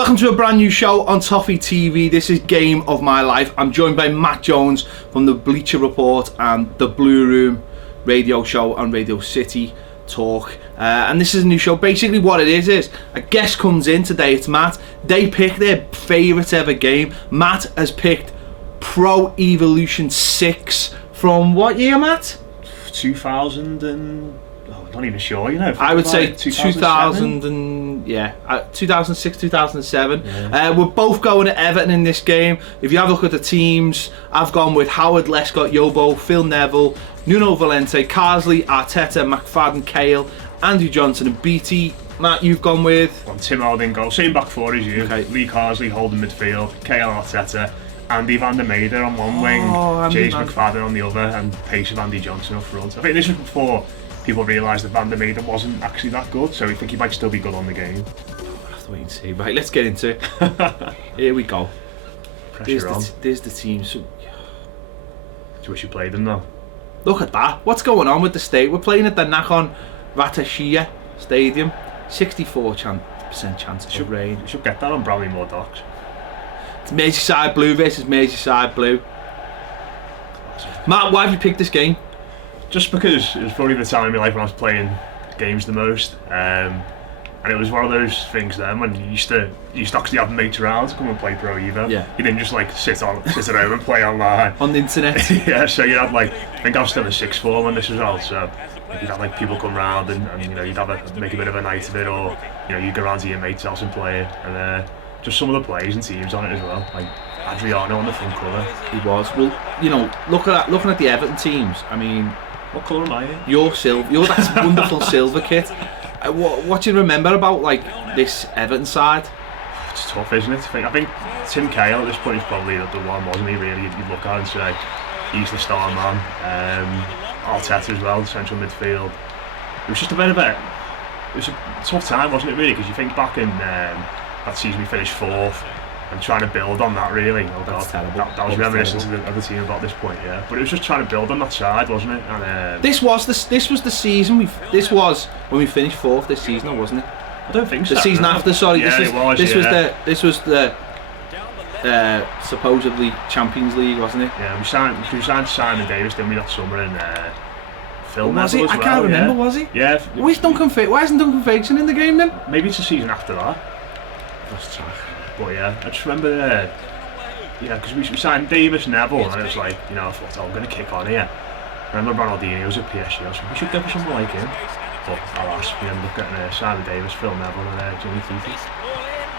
Welcome to a brand new show on Toffee TV. This is Game of My Life. I'm joined by Matt Jones from the Bleacher Report and the Blue Room radio show on Radio City Talk. And this is a new show. Basically what it is a guest comes in today. It's Matt. They pick their favourite ever game. Matt has picked Pro Evolution 6 from what year, Matt? 2000 and... I'm not even sure, you know. I would say 2000 and 2006, 2007. Yeah. We're both going to Everton in this game. If you have a look at the teams, I've gone with Howard, Lescott, Yobo, Phil Neville, Nuno Valente, Carsley, Arteta, McFadden, Cahill, Andrew Johnson and BT. Matt, you've gone with? Tim Howard goal, same back four as you. Okay. Lee Carsley holding midfield, Cahill, Arteta, Andy van der Meijden on one wing, James McFadden on the other, and pace of Andy Johnson up front. I think this was before people realised that Van der Meijden wasn't actually that good, so I think he might still be good on the game. We'll have to wait and see. Right, let's get into it. Here we go. There's the team. So, do you wish you played them though? Look at that. What's going on with the state? We're playing at the Nakhon Ratchasima Stadium. 64% chance of rain. You should get that on Bramley-Moore Docks. It's Merseyside Blue versus Merseyside Blue. Matt, why have you picked this game? Just because it was probably the time in my life when I was playing games the most, and it was one of those things then when you used to actually have mates around to come and play Pro Evo. Yeah. You didn't just like sit at home and play online. On the internet. Yeah, so you had like, I think I was still in sixth form when this was out, so you'd have like people come round and you know, you'd have make a bit of a night of it, or you know, you'd go around to your mates' house and play it, and just some of the plays and teams on it as well, like Adriano on the front cover. He was. Well, you know, looking at the Everton teams, I mean, what colour am I in? You're silver. You're that wonderful silver kit. What do you remember about like this Everton side? It's tough, isn't it? I think Tim Cahill at this point is probably the one, wasn't he? Really, you'd look at and say he's the star man. Arteta as well, central midfield. It was just it was a tough time, wasn't it? Really, because you think back in that season we finished fourth. And trying to build on that, really. Oh God, that's terrible. That was reminiscent of the team about this point, yeah. But it was just trying to build on that side, wasn't it? And this was the season this was when we finished fourth this season, or wasn't it? I don't think so. The season after, sorry. Yeah, this was the supposedly Champions League, wasn't it? Yeah, we signed Simon Davis, didn't we, that summer, and Phil Neville as well. I can't remember, was he? Yeah. Why isn't Duncan Ferguson in the game then? Maybe it's the season after that. That's tough. But yeah, I just remember, because we signed Davis, Neville, and it was like, you know, I thought, I'm going to kick on here. I remember Ronaldinho was at PSG, I was like, we should go for someone like him. But alas, we ended up getting Simon Davis, Phil Neville, and Jimmy Titi.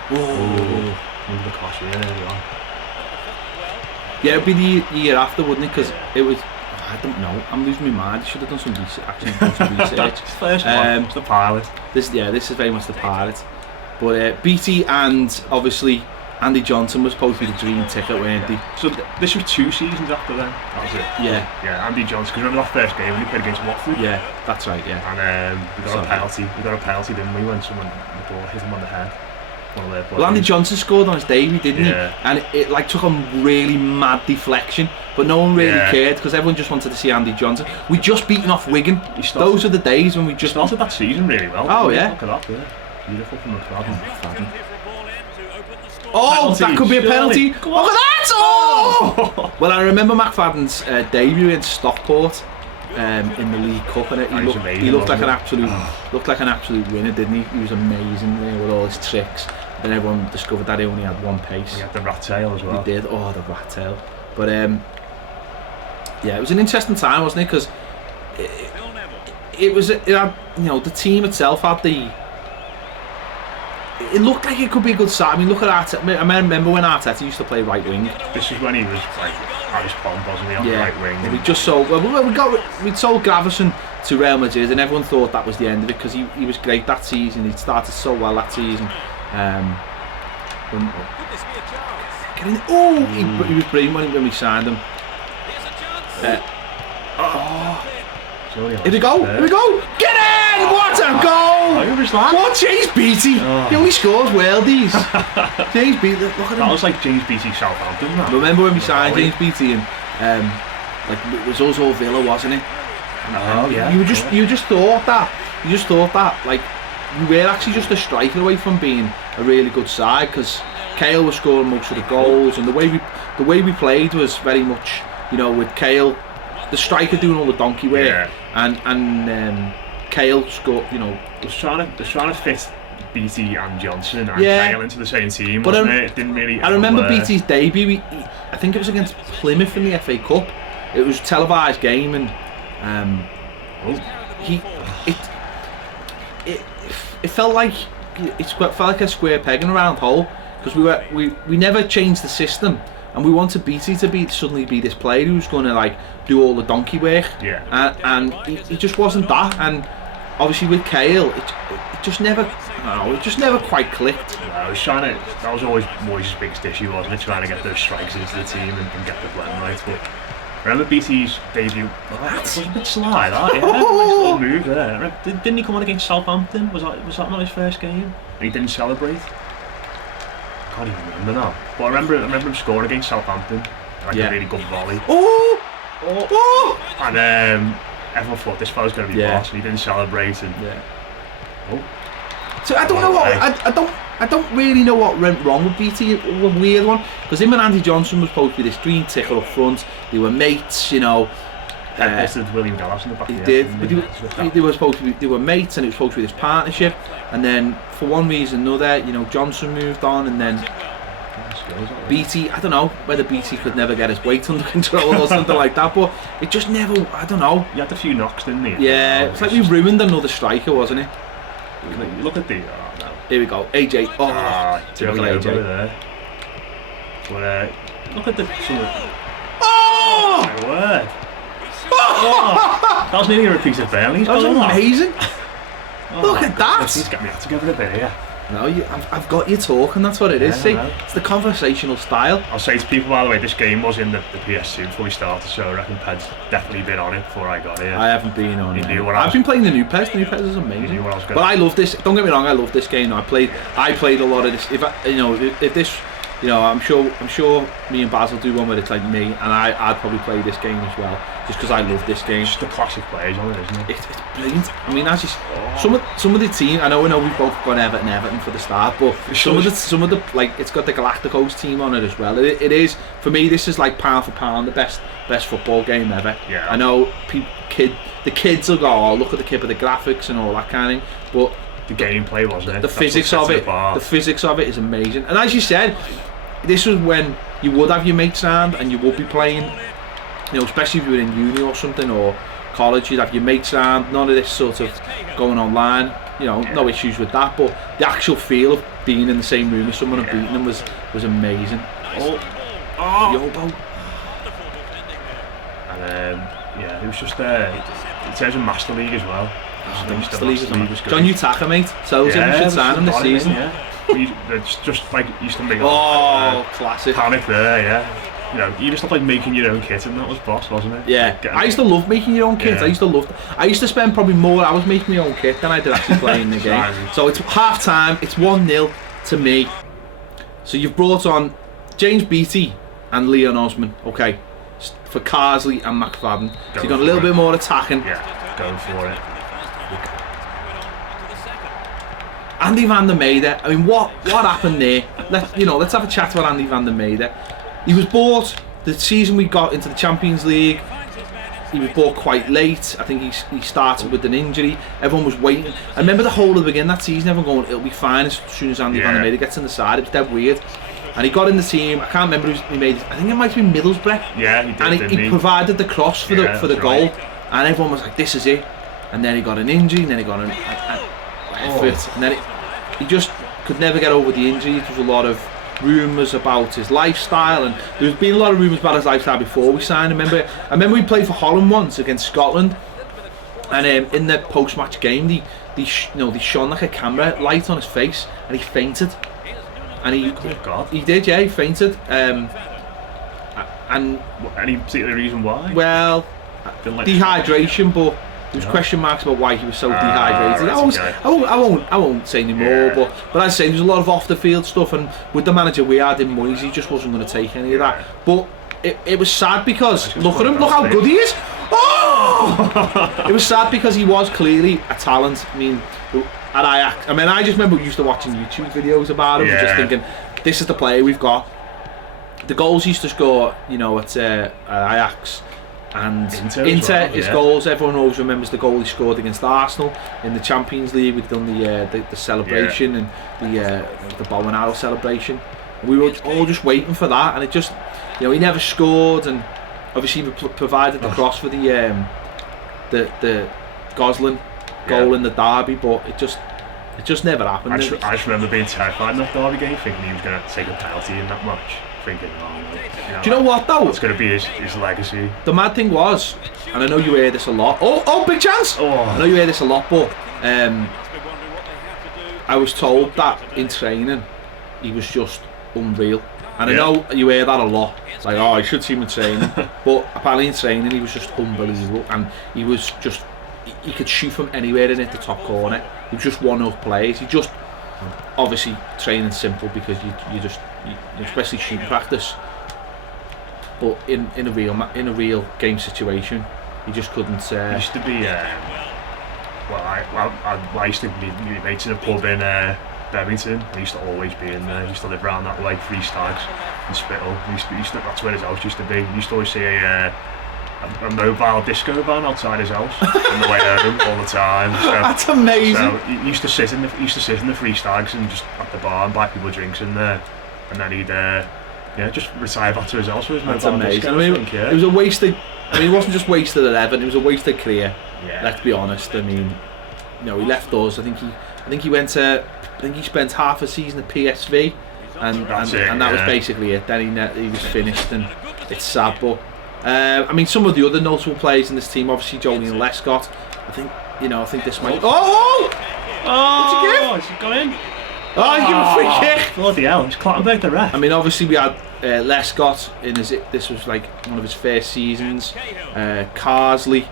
Oh, under the cost here, there we are. Yeah, it'd be the year after, wouldn't it? Because it was, I don't know, I'm losing my mind. I should have done some research. First one, it's the pilot. This is very much the pilot. But BT and obviously Andy Johnson was supposed to be the dream ticket, weren't they? So this was 2 seasons after then. That was it. Yeah. Yeah, Andy Johnson. Because remember that first game when he played against Watford? Yeah, that's right. Yeah. And we got a penalty. We got a penalty, didn't we? When someone the ball hit him on the head. Well, Andy Johnson scored on his debut, didn't he? And it like took a really mad deflection, but no one really cared because everyone just wanted to see Andy Johnson. We just beaten off Wigan. Those are the days when we just started that season really well. Oh yeah. Look at that. Yeah. Beautiful from McPartland. Oh, that could be a penalty. Look at that! Oh! Well, I remember McFadden's debut in Stockport in the League Cup, and he looked like an absolute winner, didn't he? He was amazing with all his tricks. Then everyone discovered that he only had one pace. He had the rat tail as well. He did. Oh, the rat tail. But yeah, it was an interesting time, wasn't it? Because it had, you know, the team itself had the. It looked like it could be a good side. I mean, look at Arteta. I remember when Arteta used to play right wing. This is when he was like Harris Pond, wasn't he, on the right wing? And we just sold. Well, we sold Gravison to Real Madrid, and everyone thought that was the end of it because he was great that season. He'd started so well that season. He was brilliant when we signed him. Here we go! Get in! What a goal! Who was that? What? James Beattie! He only scores worldies. James Beattie, look at him. That was like James Beattie Southampton, that. Remember when we signed James Beattie and like it was also Villa, wasn't it? Oh yeah. You just thought that like we were actually just a striker away from being a really good side, because Cahill was scoring most of the goals, and the way we played was very much, you know, with Cahill, the striker doing all the donkey work, and Cahill scored, you know, was trying to fit BT and Johnson and Cahill into the same team, wasn't it? It didn't really. I remember BT's debut. I think it was against Plymouth in the FA Cup. It was a televised game, and it felt like a square peg in a round hole, because we never changed the system, and we wanted BT to suddenly be this player who's going to like do all the donkey work. And he just wasn't that, and obviously with Cahill, it just never. It just never quite clicked. That was always Moyes' biggest issue, wasn't it? Trying to get those strikes into the team and get the blend right. But remember BT's debut? It was a bit sly, that. Yeah, nice little move there. Didn't he come on against Southampton? Was that not his first game? And he didn't celebrate. I can't even remember now. But I remember him scoring against Southampton, like a really good volley. And everyone thought this fella's going to be boss, and he didn't celebrate. And so I don't know what I don't really know what went wrong with BT. A weird one, because him and Andy Johnson was supposed to be this green ticker up front. They were mates, you know. William Gallas in the back. He did. They were supposed to be. They were mates, and it was supposed to be this partnership. And then for one reason or another, you know, Johnson moved on, and then BT. I don't know whether BT could never get his weight under control or something like that, but it just never. I don't know. He had a few knocks, didn't he? Yeah, it's like we ruined another striker, wasn't it? Look at the. No. Here we go, AJ. Typical AJ. There. But look at the. My word. That was nearly a repeat of Burnley. That was amazing. Look at that. He's got me out together a bit here. No, I've got you talking, that's what it is. See, it's the conversational style. I'll say to people, by the way, this game was in the PS2 before we started, so I reckon Ped's definitely been on it before I got here. I haven't been on it. I've been playing the new PES. The new PES is amazing. But I love this. Don't get me wrong, I love this game. I played a lot of this. If this, you know, I'm sure me and Basil do one where it's like me, and I'd probably play this game as well, just because I love this game. It's just the classic players on it, isn't it? It's brilliant. I mean, as you, some of the team. I know we've both got Everton for the start, but some of the like, it's got the Galacticos team on it as well. It is, for me, this is like pound for pound the best football game ever. Yeah. I know the kids will go, oh, look at the kid with the graphics and all that kind of thing, but the gameplay, wasn't it? The physics of it is amazing. And as you said, this was when you would have your mates around and you would be playing, you know, especially if you were in uni or something, or college, you'd have your mates around, none of this sort of going online, you know, no issues with that, but the actual feel of being in the same room with someone and beating them was amazing. Yobo. And it was just it says in Master League as well. The Master League was John Utaka, mate, tells him we should sign him this season. It's just like used to make classic panic there, yeah. You know, you just like making your own kit, and that was boss, wasn't it? Yeah, I used to love making your own kit. I used to spend probably more hours making my own kit than I did actually playing the game. So it's half time, it's 1-0 to me. So you've brought on James Beattie and Leon Osman, okay, for Carsley and McPartland. So you've got a little bit more attacking. Yeah, going for it. Andy van der Meijden, I mean, what happened there? Let's have a chat about Andy van der Meijden. He was bought the season we got into the Champions League. He was bought quite late. I think he started with an injury. Everyone was waiting. I remember the whole of the beginning of that season, everyone going, it'll be fine as soon as Andy van der Meijden gets in the side. It was dead weird. And he got in the team. I can't remember who he made. I think it might be Middlesbrough. Yeah, he did. And he provided the cross for the goal. Right. And everyone was like, this is it. And then he got an injury, and then he got an effort, and then he just could never get over the injury. There was a lot of rumours about his lifestyle, and there's been a lot of rumours about his lifestyle before we signed him. I remember we played for Holland once against Scotland, and in the post-match game, they shone like a camera light on his face, and he fainted. And he did, yeah, he fainted. And any particular reason why? Well, dehydration, but there was question marks about why he was so dehydrated. I won't say any more, but I'd say there's a lot of off the field stuff, and with the manager we had in Moyes, he just wasn't going to take any of that. But it was sad because look at him, look how good he is. Oh! It was sad because he was clearly a talent. I mean, at Ajax. I mean, I just remember used to watching YouTube videos about him, and just thinking, this is the player we've got. The goals he used to score, you know, at Ajax and Inter, his goals. Everyone always remembers the goal he scored against Arsenal in the Champions League. We've done the celebration and the bow and arrow celebration. We were all just waiting for that, and it just, you know, he never scored, and obviously he provided the cross for the Gosling goal in the derby, but it just never happened. I just remember being terrified in that derby game, thinking he was going to take a penalty in that match. Thinking, do you know what though? It's going to be his legacy. The mad thing was, and I know you hear this a lot. Oh, big chance! I know you hear this a lot, but I was told that in training he was just unreal, and I know you hear that a lot. It's like, oh, I should see him in training, but apparently in training he was just unbelievable, and he was just, he could shoot from anywhere and hit the top corner. He was just one of those players. He just, obviously training simple because you especially shooting practice, but in a real game situation he just couldn't. It used to be I used to meet mates in a pub in Birmingham. I used to always be in there. I used to live around that way, Three Stags and Spittle. That's where his house used to be. He used to always see a mobile disco van outside his house on the way home all the time. So, that's amazing. So he used to sit in the Three Stags and just at the bar and buy people drinks in there, and then he'd just retire back to his house with his mobile disco. I mean, it was a wasted. I mean, it wasn't just wasted at Everton. It was a wasted career. Yeah. Let's be honest. I mean, you know, he left us. I think he went to. I think he spent half a season at PSV, and that was basically it. Then he was finished, and it's sad, but. I mean, some of the other notable players in this team, obviously Joleon Lescott. I think this might. What's he got in? Oh, he gave a free kick. Bloody hell, he's Clattenburg the ref. I mean, obviously we had Lescott in this was like one of his first seasons. Carsley.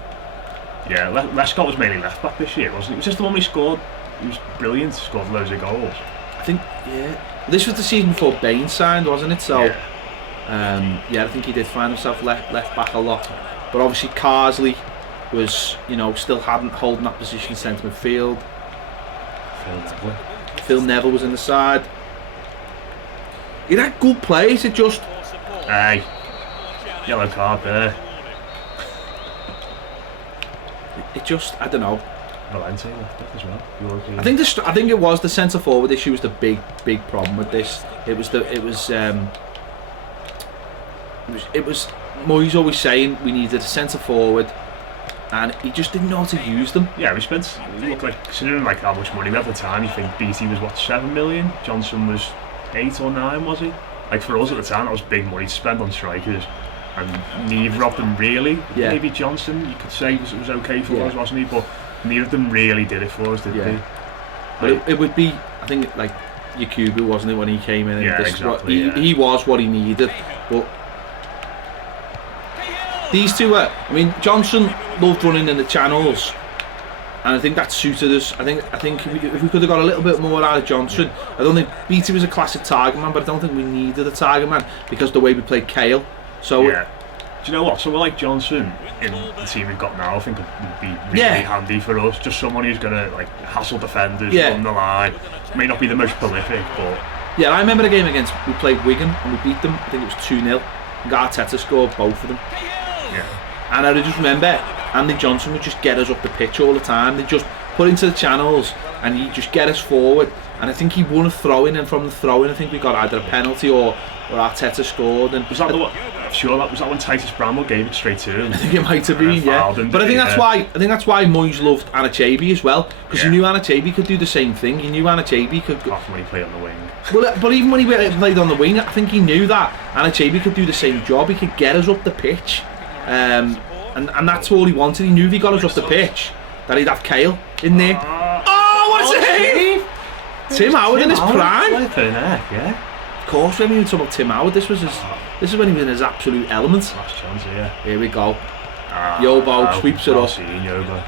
Yeah, Lescott was mainly left back this year, wasn't he? It was just the one we scored. He was brilliant. Scored loads of goals. I think this was the season before Bain signed, wasn't it? So. I think he did find himself left back a lot, but obviously Carsley was, you know, still holding that position centre midfield. Phil Neville was in the side. He had good players. It just yellow card there. It just, I don't know. Valente left back as well. I think it was the centre forward issue was the big problem with this. It was Moyes always saying we needed a centre forward, and he just didn't know how to use them. Yeah, we looked like, considering like how much money we had at the time, you think BT was what, 7 million? Johnson was 8 or 9, was he? Like for us at the time, that was big money to spend on strikers, and neither of them really. Yeah. Maybe Johnson, you could say was okay for us, wasn't he? But neither of them really did it for us, did they? But it would be, I think, like Yakubu, wasn't it, when he came in? Yeah, exactly. He was what he needed, but. These two were, I mean, Johnson loved running in the channels, and I think that suited us. I think if we could have got a little bit more out of Johnson, I don't think BT was a classic target man, but I don't think we needed a target man because the way we played Kale. So do you know what? Someone like Johnson in the team we've got now, I think would be really handy for us. Just someone who's gonna like hassle defenders, run the line. May not be the most prolific, but yeah, I remember the game we played Wigan and we beat them. I think it was 2-0. Arteta scored both of them. And I just remember Andy Johnson would just get us up the pitch all the time. They'd just put into the channels and he'd just get us forward. And I think he won a throw-in, and from the throw-in I think we got either a penalty or Arteta scored. And was that the one? Sure, that was that when Titus Bramwell gave it straight to him. I think it might have been, But I think that's why Moyes loved Anachabi as well, because he knew Anachabi could do the same thing. He knew Anachabi could. Apart when he played on the wing. But even when he played on the wing, I think he knew that Anachabi could do the same job. He could get us up the pitch. And that's all he wanted. He knew if he got us up the pitch that he'd have Kale in there. What a save! Tim Howard in his prime. Of course, when we were talking about Tim Howard, this is when he was in his absolute element. Last chance, Here we go. Yobo sweeps it up. Yobo.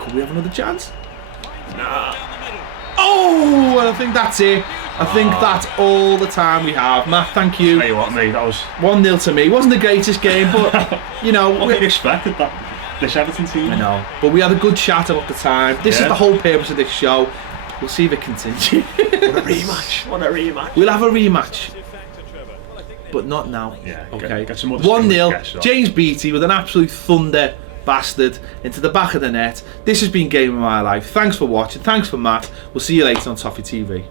Could we have another chance? Nah. Oh, and I think that's it. I think that's all the time we have. Matt, thank you. Tell you what, mate, that was 1-0 to me. Wasn't the greatest game, but you know, what we expected that. this Everton team. I know, but we had a good chat about the time. This is the whole purpose of this show. We'll see if it continues. What a rematch! What a rematch! We'll have a rematch, but not now. Yeah. Okay. Get some other 1-0. James Beattie with an absolute thunder bastard into the back of the net. This has been Game of My Life. Thanks for watching. Thanks for Matt. We'll see you later on Toffee TV.